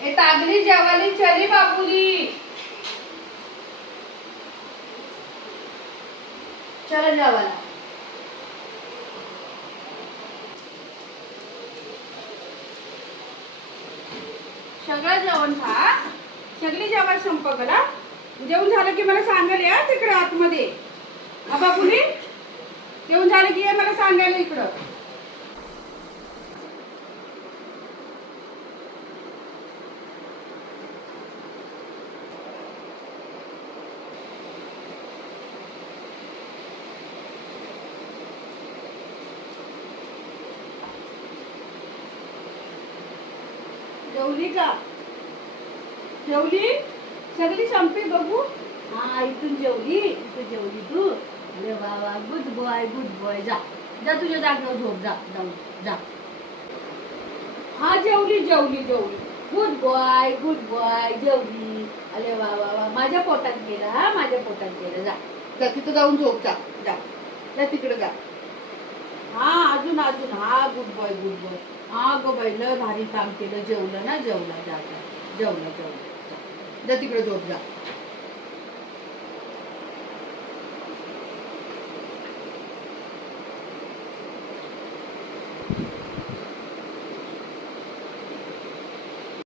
ए तागली जेवाली चली बाबुली. चला जेवायला. सगळं जेवण खा. सगळी जेवण संपक ना. जेवण झालं की मला सांगायला या तिकडे आतमध्ये. बाबुली जेवण झालं की मला सांगायला इकडं. जेवली का? जेवली? सगळी संपली बघू. हा इथून जेवली. इथून जेवली तू. अरे वा वा गुड बॉय गुड बॉय. जा जा तुझ्या जागेवर झोप. जा जाऊ जा. हा जेवली जेवली जेवली. गुड बॉय जेवली. अरे वा वा वा माझ्या पोटात गेलं. हा माझ्या पोटात गेलं. जा जा तिथं जाऊन झोप. जा जा जा तिकडे जा. हा अजून अजून. हा गुड बॉय गुड बॉय. हा गो बाई लय भारी काम केलं. जेवलं ना. जेवला जा जा. जेवलं जेवलं जा तिकडे झोप. जा.